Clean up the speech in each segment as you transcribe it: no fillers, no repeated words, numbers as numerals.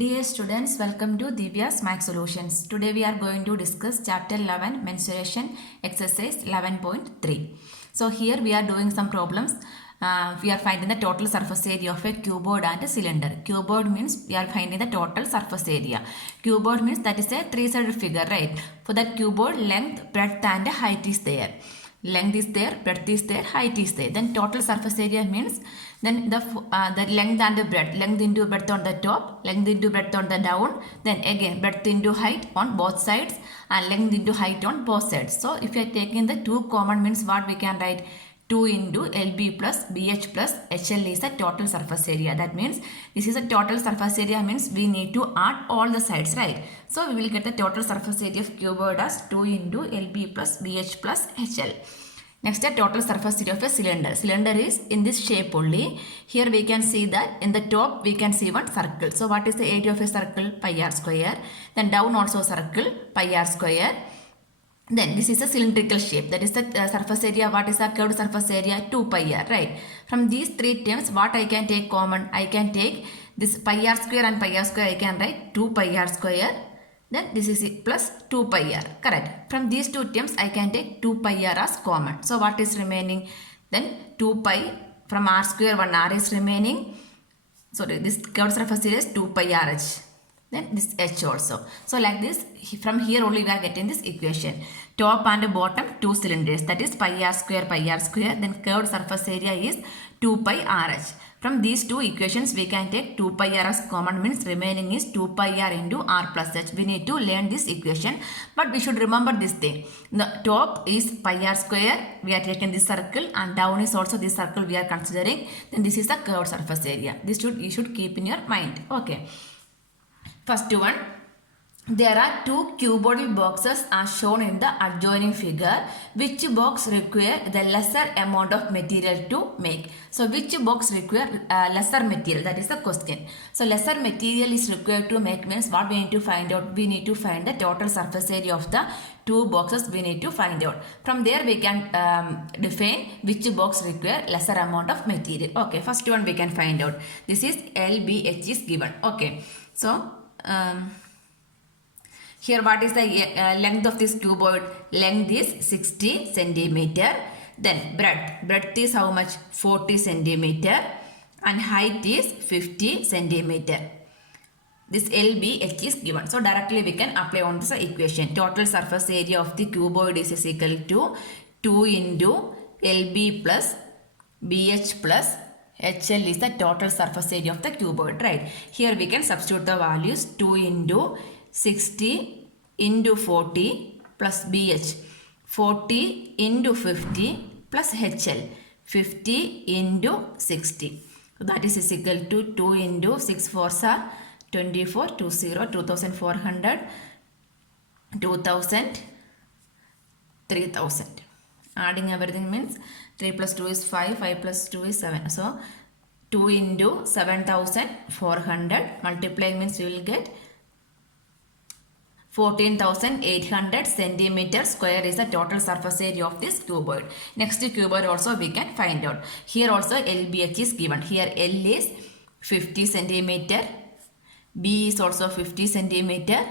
Dear students, welcome to Divya's Math Solutions. Today we are going to discuss chapter 11 Mensuration exercise 11.3. So here we are doing some problems. We are finding the total surface area of a cuboid and a cylinder. Cuboid means we are finding the total surface area. Cuboid means that is a three-sided figure, right? For that cuboid, length, breadth and height is there. Length is there, breadth is there, height is there. Then total surface area means then the length and the breadth. Length into breadth on the top, length into breadth on the down. Then again breadth into height on both sides and length into height on both sides. So if you are taking the two common means what we can write? 2 into LB plus BH plus HL is the total surface area. That means this is a total surface area means we need to add all the sides, right? So we will get the total surface area of cuboid as 2 into LB plus BH plus HL. Next, the total surface area of a cylinder. Cylinder is in this shape only. Here we can see that in the top we can see one circle. So what is the area of a circle? Pi r square. Then down also circle pi r square. Then this is a cylindrical shape. That is the surface area. What is the curved surface area? 2 pi r, right? From these three terms, what I can take common? I can take this pi r square and pi r square. I can write 2 pi r square. Then this is plus 2 pi r. Correct. From these two terms, I can take 2 pi r as common. So what is remaining? Then 2 pi from r square 1 r is remaining. So this curved surface area is 2 pi r h. Then this h also. So like this, from here only we are getting this equation. Top and bottom two cylinders, that is pi r square. Then curved surface area is 2 pi r h. From these two equations we can take 2 pi r as common means remaining is 2 pi r into r plus h. We need to learn this equation, but we should remember this thing. The top is pi r square, we are taking this circle, and down is also this circle we are considering. Then this is the curved surface area. This you should keep in your mind. Okay. First one, there are two cuboidal boxes as shown in the adjoining figure. Which box require the lesser amount of material to make? So which box require lesser material? That is the question. So lesser material is required to make means what we need to find out? We need to find the total surface area of the two boxes we need to find out. From there we can define which box require lesser amount of material. Okay, first one we can find out. This is LBH is given. Okay, so here what is the length of this cuboid? Length is 60 centimeter. Then breadth is how much? 40 centimeter. And height is 50 centimeter. This LBH is given. So directly we can apply on this equation. Total surface area of the cuboid is equal to 2 into LB plus BH plus HL is the total surface area of the cuboid, right? Here we can substitute the values. 2 into 60 into 40 plus BH. 40 into 50 plus HL. 50 into 60. So that is equal to 2 into 6 4s are 24, 2400, 2000, 3000. Adding everything means 3 plus 2 is 5, 5 plus 2 is 7. So 2 into 7400 multiplying means we will get 14,800 centimeter square is the total surface area of this cuboid. Next cuboid also we can find out. Here also LBH is given. Here L is 50 centimeter, B is also 50 centimeter,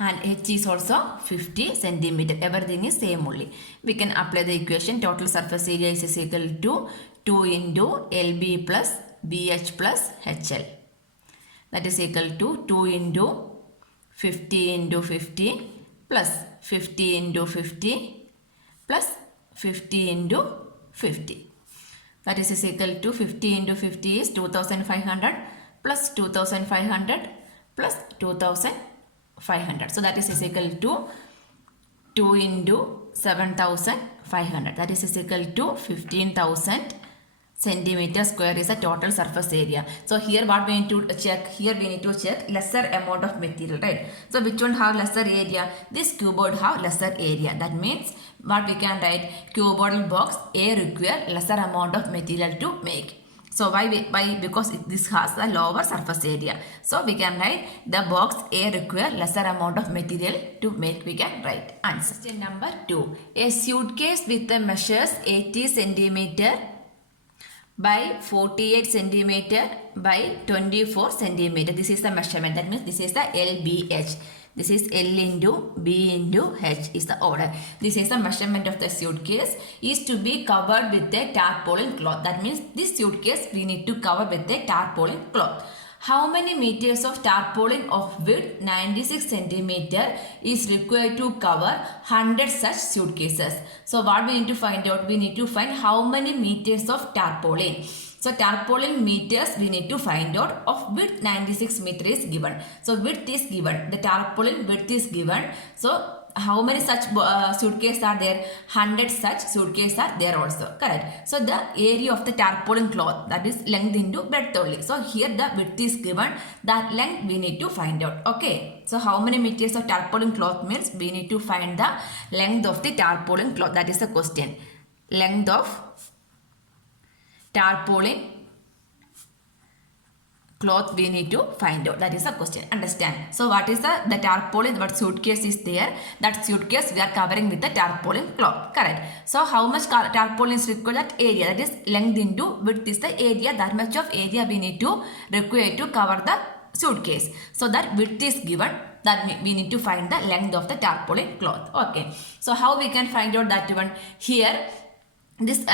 and H is also 50 centimeter. Everything is same only. We can apply the equation. Total surface area is equal to 2 into LB plus BH plus HL. That is equal to 2 into 50 into 50 plus 50 into 50 plus 50 into 50. That is equal to 50 into 50 is 2500 plus 2500 plus 2500. So that is equal to 2 into 7500. That is equal to 15,000 centimeter square is the total surface area. So here what we need to check? Here we need to check lesser amount of material, right? So which one have lesser area? This cuboid have lesser area. That means what we can write? Cuboidal box A require lesser amount of material to make. So why? Because this has a lower surface area. So we can write the box A require lesser amount of material to make. We can write answer. Question number 2. A suitcase with the measures 80 centimeter by 48 centimeter by 24 centimeter. This is the measurement. That means this is the LBH. This is L into B into H is the order. This is the measurement of the suitcase is to be covered with a tarpaulin cloth. That means this suitcase we need to cover with a tarpaulin cloth. How many meters of tarpaulin of width 96 centimeter is required to cover 100 such suitcases? So what we need to find out? We need to find how many meters of tarpaulin. So tarpaulin meters we need to find out. Of width 96 meter is given. So width is given. The tarpaulin width is given. So how many such suitcases are there? 100 such suitcases are there also. Correct. So the area of the tarpaulin cloth, that is length into breadth only. So here the width is given. That length we need to find out. Okay. So how many meters of tarpaulin cloth means we need to find the length of the tarpaulin cloth. That is the question. Length of tarpaulin cloth we need to find out. That is the question. Understand? So what is the tarpaulin? What suitcase is there? That suitcase we are covering with the tarpaulin cloth. Correct. So how much tarpaulin is required? That area. That is length into width is the area. That much of area we need to require to cover the suitcase. So that width is given. That we need to find the length of the tarpaulin cloth. Okay. So how we can find out that one? Here this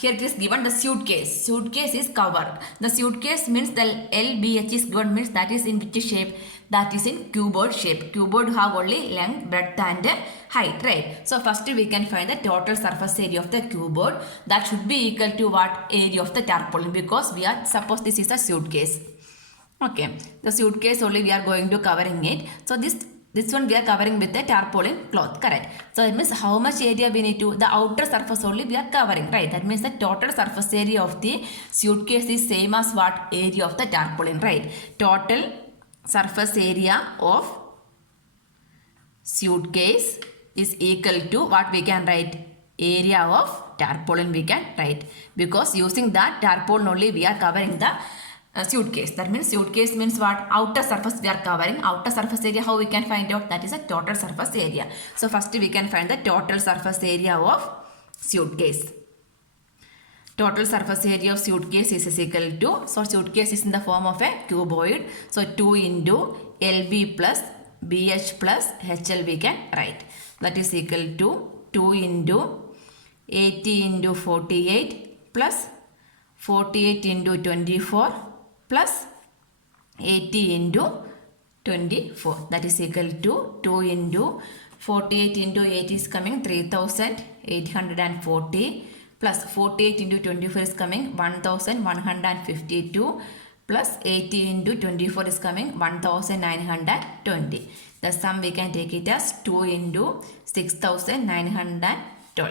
here it is given the suitcase. Suitcase is covered. The suitcase means the LBH is given, means that is in which shape? That is in cuboid shape. Cuboid have only length, breadth and height, right? So first we can find the total surface area of the cuboid. That should be equal to what? Area of the tarpaulin, because we are, suppose this is a suitcase. Okay, the suitcase only we are going to covering it. So this one we are covering with the tarpaulin cloth. Correct. So it means how much area we need to, the outer surface only we are covering, right? That means the total surface area of the suitcase is same as what? Area of the tarpaulin, right? Total surface area of suitcase is equal to what we can write? Area of tarpaulin we can write, because using that tarpaulin only we are covering the suitcase. That means suitcase means what? Outer surface we are covering. Outer surface area, how we can find out? That is a total surface area. So first we can find the total surface area of suitcase. Total surface area of suitcase is equal to, so suitcase is in the form of a cuboid. So 2 into LB plus BH plus HL we can write. That is equal to 2 into 80 into 48 plus 48 into 24 plus 80 into 24. That is equal to 2 into 48 into 8 is coming 3840 plus 48 into 24 is coming 1152 plus 80 into 24 is coming 1920. The sum we can take it as 2 into 6912.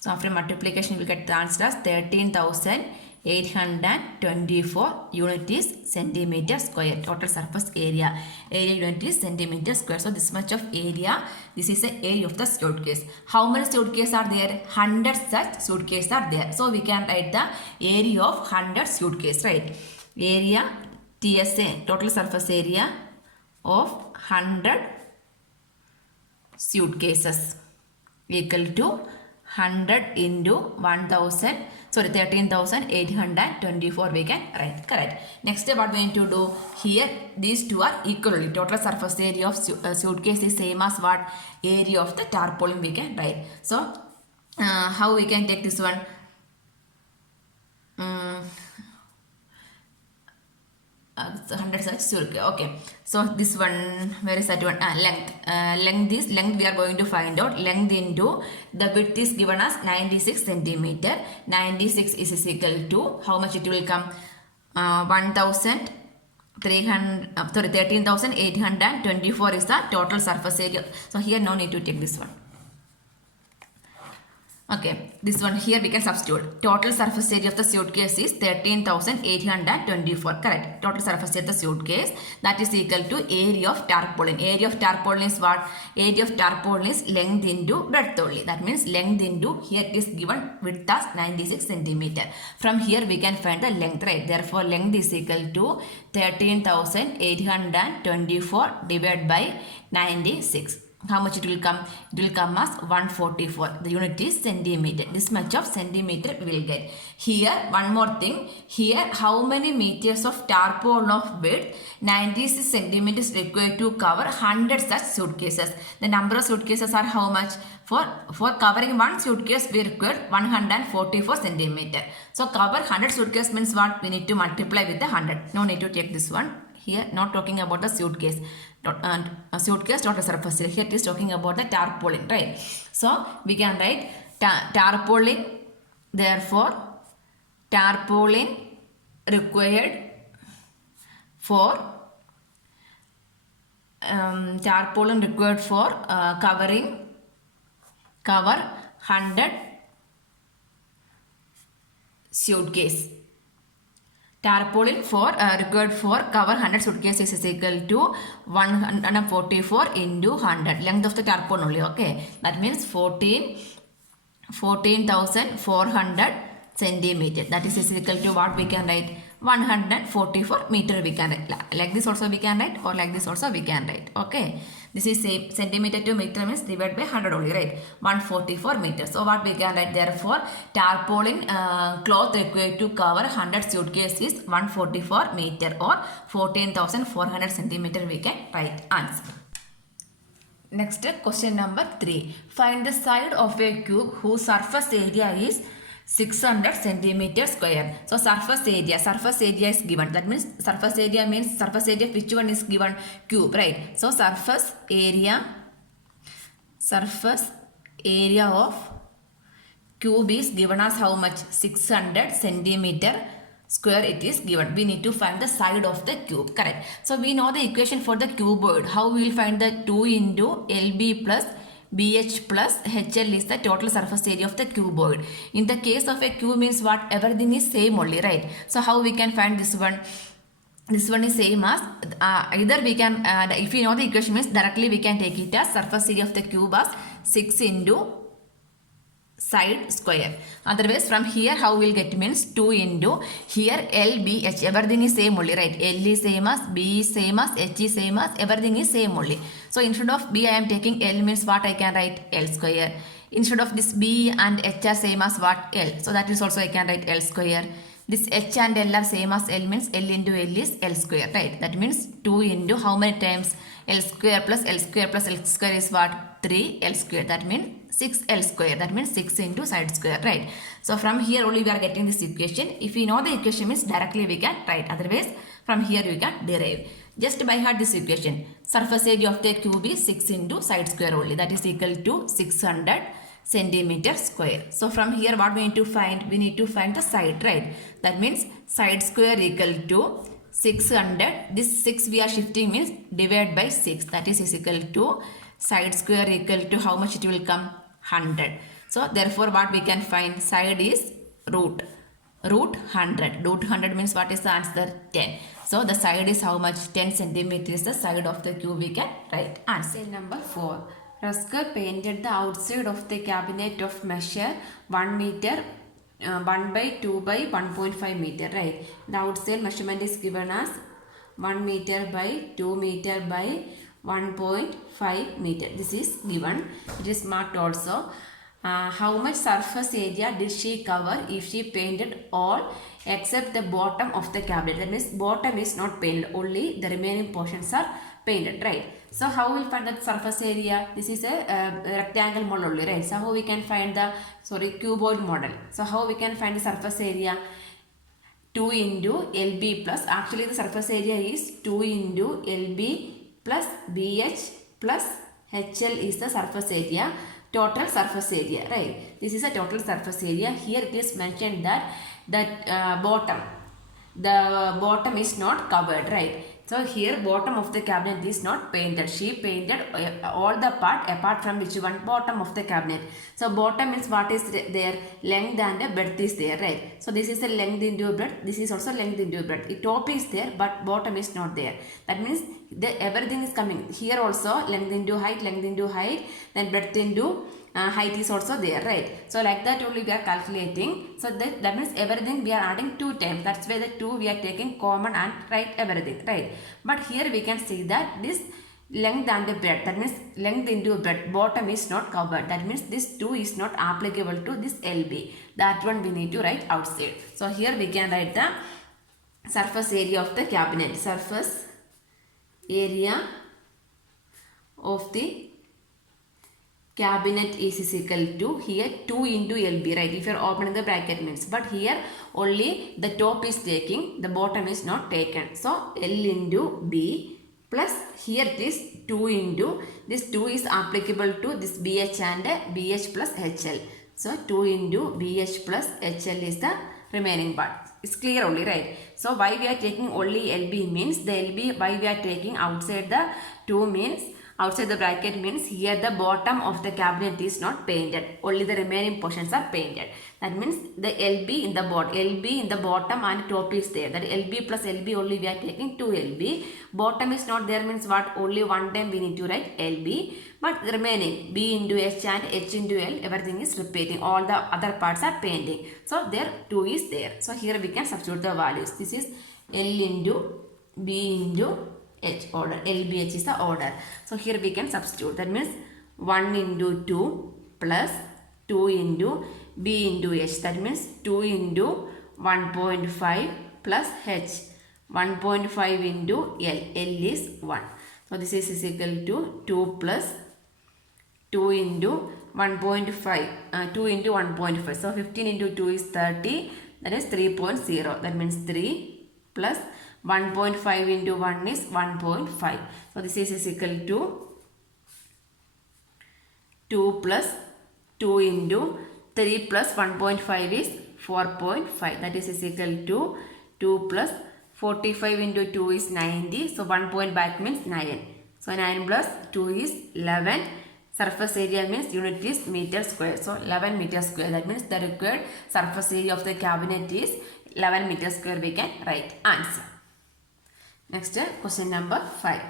So after multiplication we get the answer as 13,824 unit is centimeter square. Total surface area. Area unit is centimeter square. So this much of area. This is the area of the suitcase. How many suitcases are there? 100 such suitcases are there. So we can write the area of 100 suitcases, right? Area TSA, total surface area of 100 suitcases equal to 100 into 1000, sorry 13,824 we can write. Correct. Next what we need to do here, these two are equally. Total surface area of suitcase is same as what? Area of the tarpaulin we can write. So how we can take this one? 100 such suitcase. Okay, so this one, where is that one? Length. Length we are going to find out. Length into the width is given as 96 centimeter. 96 is equal to how much it will come? 13,824 is the total surface area. So here no need to take this one. Okay, this one here we can substitute. Total surface area of the suitcase is 13,824. Correct. Total surface area of the suitcase, that is equal to area of tarpaulin. Area of tarpaulin is what? Area of tarpaulin is length into breadth only. That means length into, here it is given width as 96 centimeter. From here we can find the length, right? Therefore length is equal to 13,824 divided by 96. how much it will come? It will come as 144. The unit is centimeter. This much of centimeter we will get. Here, one more thing. Here, how many meters of tarpaulin of width? 96 centimeters required to cover 100 such suitcases. The number of suitcases are how much? For covering one suitcase, we require 144 centimeter. So, cover 100 suitcase means what? We need to multiply with the 100. No need to take this one. Here, not talking about the suitcase. Suitcase total surface area. Here it is talking about the tarpaulin, right? So we can write tarpaulin. Therefore, tarpaulin required for cover 100 suitcase. Tarpaulin required for cover 100 suitcases is equal to 144 into 100. Length of the tarpaulin only, okay. That means 14,400 centimeter. That is equal to what we can write? 144 meter we can write. Like this also we can write, or like this also we can write, okay. This is same, centimeter to meter means divided by 100 only, right? 144 meters. So what we can write? Therefore, tarpaulin cloth required to cover 100 suitcases is 144 meter or 14,400 centimeter we can write answer. Next, question number 3. Find the side of a cube whose surface area is 600 centimeter square. So surface area is given. That means surface area which one is given? Cube, right? So surface area of cube is given as how much? 600 centimeter square it is given. We need to find the side of the cube, correct? So we know the equation for the cuboid. How we will find the 2 into LB plus BH plus HL is the total surface area of the cuboid. In the case of a cube means what? Everything is same only, right? So how we can find this one? This one is same as either we can if we know the equation means directly we can take it as surface area of the cube as 6 into side square. Otherwise from here how we will get means 2 into here L, B, H, everything is same only, right? L is same as, B is same as, H is same as, everything is same only. So instead of B I am taking L means what I can write? L square. Instead of this B and H are same as what? L. So that is also I can write L square. This H and L are same as L means L into L is L square, right? That means 2 into how many times? L square plus L square plus L square is what? 3 L square. That means 6 L square. That means 6 into side square, right? So from here only we are getting this equation. If we know the equation means directly we can write. Otherwise from here we can derive. Just by heart this equation. Surface area of the cube is 6 into side square only. That is equal to 600 centimeter square. So from here what we need to find? We need to find the side, right? That means side square equal to 600. This 6 we are shifting means divide by 6. That is equal to side square equal to how much it will come? 100. So therefore what we can find? Side is root 100. Root 100 means what is the answer? 10. So the side is how much? 10 centimeters the side of the cube we can write. Answer number 4. Rusker painted the outside of the cabinet of measure 1 meter 1 by 2 by 1.5 meter, right? The outside measurement is given as 1 meter by 2 meter by 1.5 meter. This is given. It is marked also. How much surface area did she cover if she painted all except the bottom of the cabinet? That means bottom is not painted, only the remaining portions are painted, right? So how we will find the surface area? This is a rectangle model only, right? So how we can find the cuboid model? So how we can find the surface area? 2 into LB plus, actually the surface area is 2 into LB plus BH plus HL is the surface area. Total surface area, right? This is a total surface area. Here it is mentioned that the bottom is not covered, right? So here bottom of the cabinet is not painted. She painted all the part apart from which one? Bottom of the cabinet. So bottom means what is there? Length and breadth is there, right? So this is the length into breadth. This is also length into breadth. The top is there but bottom is not there. That means everything is coming. Here also length into height, then breadth into height is also there, right? So like that only we are calculating. So that means everything we are adding 2 times. That's why the 2 we are taking common and write everything, right? But here we can see that this length and breadth, that means length into breadth, bottom is not covered, that means this 2 is not applicable to this LB. That one we need to write outside. So here we can write the surface area of the cabinet. Surface area of the cabinet is equal to, here 2 into LB, right? If you are opening the bracket means, but here only the top is taking, the bottom is not taken. So L into B plus here it is 2 into, this 2 is applicable to this BH and BH plus HL. So 2 into BH plus HL is the remaining part. It's clear only, right? So why we are taking only LB means, the LB why we are taking outside the 2 means, outside the bracket means here the bottom of the cabinet is not painted, only the remaining portions are painted. That means the LB in the bottom and top is there. That LB plus LB only we are taking 2 LB. Bottom is not there means what? Only one time we need to write LB. But the remaining B into H and H into L, everything is repeating. All the other parts are painting. So there 2 is there. So here we can substitute the values. This is L into B into H order. LBH is the order. So here we can substitute. That means 1 into 2 plus 2 into B into H. That means 2 into 1.5 plus H. 1.5 into L. L is 1. So this is equal to 2 plus 2 into 1.5. 2 into 1.5. So 15 into 2 is 30. That is 3.0. That means 3 plus 1.5 into 1 is 1.5. So this is equal to 2 plus 2 into 3 plus 1.5 is 4.5. That is equal to 2 plus 45 into 2 is 90. So 1 point back means 9. So 9 plus 2 is 11. Surface area means unit is meter square. So 11 meter square. That means the required surface area of the cabinet is 11 meter square. We can write answer. Next question number 5.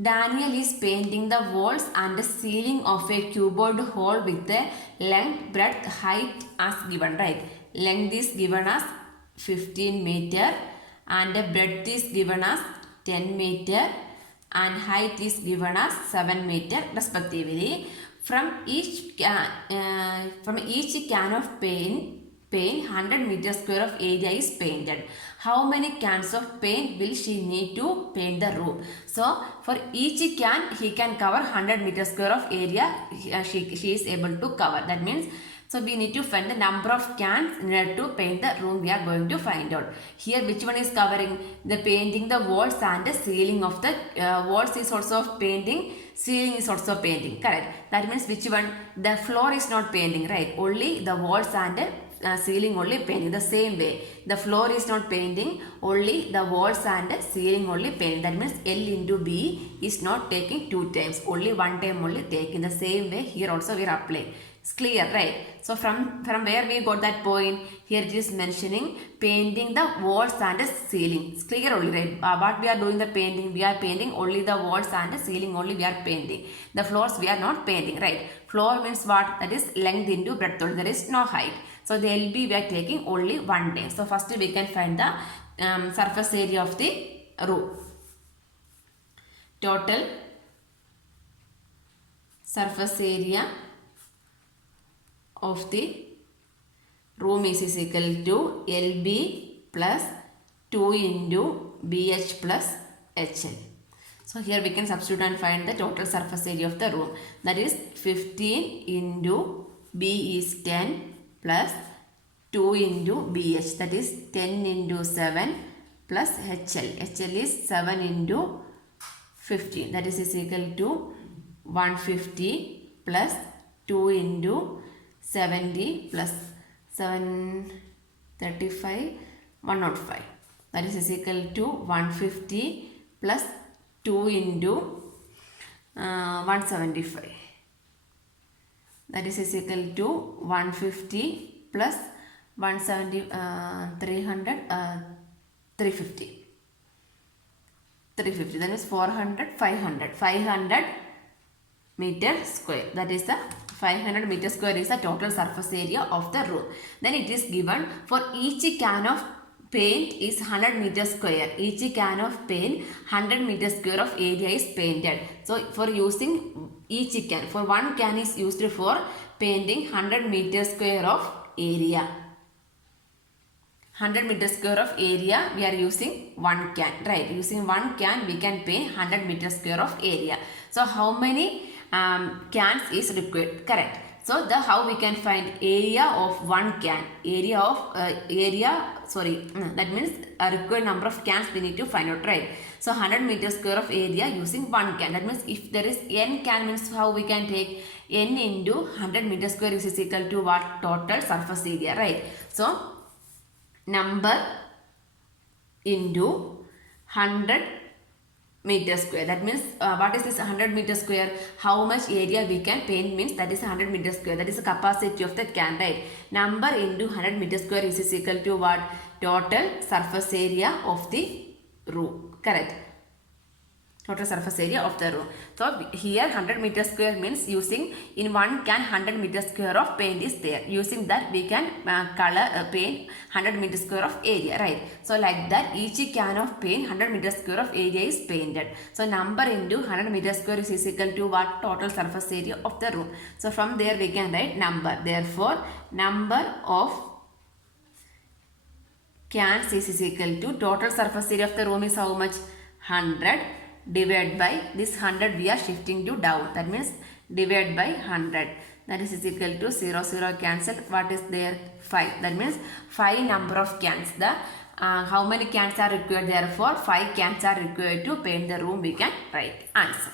Daniel is painting the walls and the ceiling of a cupboard hall with the length, breadth, height as given, right? Length is given as 15 meter and the breadth is given as 10 meter and height is given as 7 meter respectively. From each can of paint 100 meter square of area is painted. How many cans of paint will she need to paint the room? So for each can he can cover 100 meter square of area she is able to cover. That means, so we need to find the number of cans needed to paint the room. We are going to find out. Here which one is covering? The painting the walls and the ceiling of the walls is also painting, ceiling is also painting, correct? That means which one? The floor is not painting, right? Only the walls and the ceiling only painting. The same way, the floor is not painting, only the walls and the ceiling only painting. That means L into B is not taking 2 times, only 1 time only taking. The same way here also we are applying. It's clear, right? So from where we got that point? Here it is mentioning painting the walls and the ceiling. It's clear only, right? What we are doing the painting? We are painting only the walls and the ceiling only we are painting. The floors we are not painting, right? Floor means what? That is length into breadth only. There is no height. So the LB we are taking only 1 time. So first we can find the surface area of the room. Total surface area of the room is equal to LB plus 2 into BH plus HL. So here we can substitute and find the total surface area of the room. That is 15 into B is 10 plus 2 into BH, that is 10 into 7 plus HL. HL is 7 into 15, that is equal to 150 plus 2 into 70 plus 735, 105. That is equal to 150 plus 2 into 175. That is equal to 150 plus 170, 300, 350. 350, that is 400, 500 meter square. That is the 500 meter square is the total surface area of the room. Then it is given for each can of paint is 100 meter square. Each can of paint 100 meter square of area is painted. So for using each can, for one can is used for painting 100 meter square of area. 100 meter square of area we are using one can, right? Using one can we can paint 100 meter square of area. So how many cans is required? Correct. So how we can find area of one can, that means a required number of cans we need to find out, right? So 100 meter square of area using one can. That means if there is n can, means how we can take n into 100 meter square is equal to what? Total surface area, right? So number into 100 meter square. That means what is this 100 meter square? How much area we can paint means that is 100 meter square. That is the capacity of the can, right? Number into 100 meter square is equal to what? Total surface area of the room. Correct. Total surface area of the room. So here 100 meter square means using in one can 100 meter square of paint is there. Using that we can paint 100 meter square of area, right? So like that each can of paint 100 meter square of area is painted. So number into 100 meter square is equal to what? Total surface area of the room. So from there we can write number. Therefore number of cans is equal to total surface area of the room is how much? 100 divided by this 100 we are shifting to down. That means divide by 100. That is equal to 0, 0 cancel. What is there? 5. That means 5 number of cans. The how many cans are required? Therefore 5 cans are required to paint the room. We can write answer.